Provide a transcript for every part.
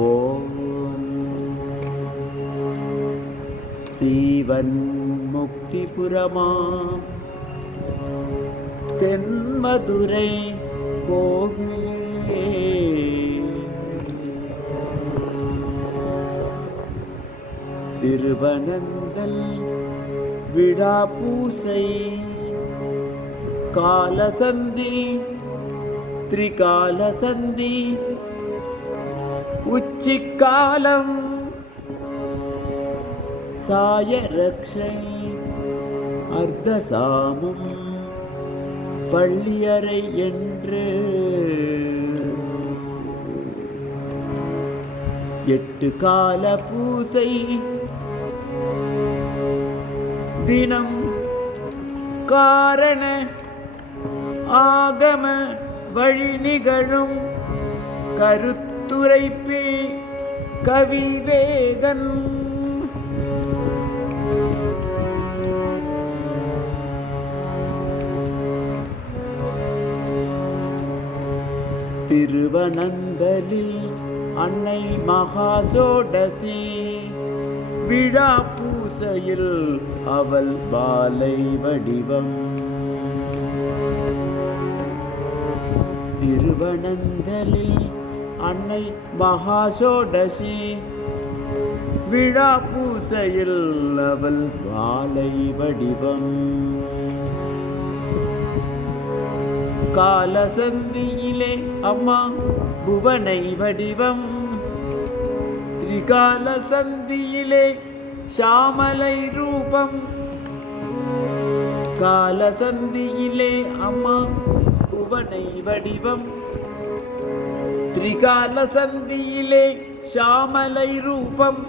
ॐ सीवन्मुक्तिपुरमा तेन्मधुरै कोविले तिरुवनन्दल् विडापूसै कालसन्धि त्रिकालसन्धि உச்சிக்காலம். சாய ரக்ஷை அர்த்தசாமம் பள்ளியறை என்று. எட்டு கால பூசை தினம் காரண ஆகம வழி நிகழும் கருத்து கருத்துரைப்பே கவிவேகன் திருவனந்தலில் அன்னை மகாசோடசி விழா பூசையில் அவள் பாலை வடிவம். திருவனந்தலில் அன்னை மகாசோடசி. விழா பூசையில் அவள் வாழை வடிவம். காலசந்தியிலே அம்மா புவனை வடிவம். திரிகால சந்தியிலே ஷாமலை ரூபம். காலசந்தியிலே அம்மா புவனை வடிவம். திரிகால சந்தியிலே ஷாமலை ரூபம்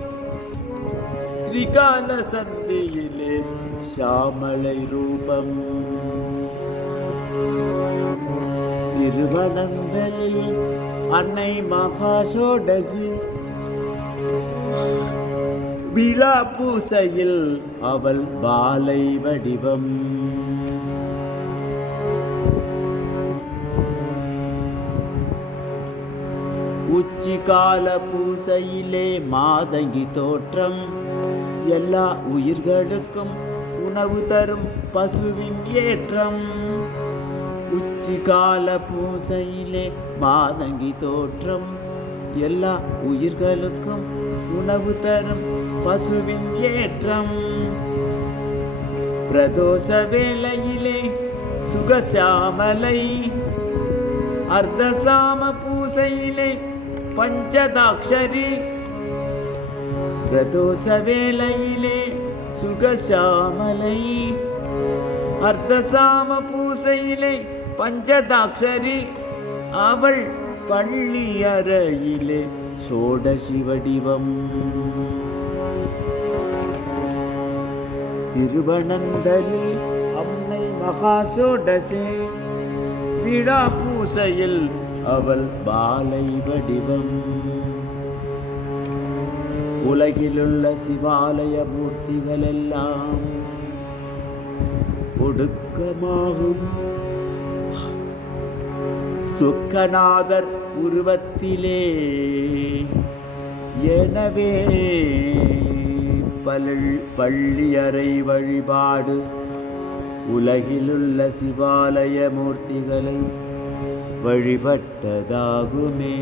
திரிகால சந்தியிலே ஷாமலை ரூபம் திருவனந்தலில் அன்னை மகாசோடசி விழா பூசையில் அவள் பாலை வடிவம் உச்சிகால பூசையிலே மாதங்கி தோற்றம். எல்லா உயிர்களுக்கும் உணவு தரும் பசுவின் ஏற்றம். உச்சிகால பூசையிலே மாதங்கி தோற்றம். எல்லா உயிர்களுக்கும் உணவு தரும் பசுவின் ஏற்றம். பிரதோஷ வேளையிலே சுகசாமலை. அர்த்தசாம பூசையிலே பஞ்சதாக்ஷரி. பிரதோஷ வேளையிலே சுகசாமலை. அர்த்தசாம பூசையிலே பஞ்சதாக்ஷரி. அவள் பள்ளி அறையிலே சோடசி வடிவம் திருவனந்தலில் அம்மை மகா மகாசோடசே. விழா பூசையில் அவள் பாலை வடிவம். உலகிலுள்ள சிவாலய மூர்த்திகள் எல்லாம் ஒடுக்கமாகும். சுக்கநாதர் உருவத்திலே எனவே பல் பள்ளியறை வழிபாடு. உலகிலுள்ள சிவாலய மூர்த்திகளை வழிபட்டதாகுமே.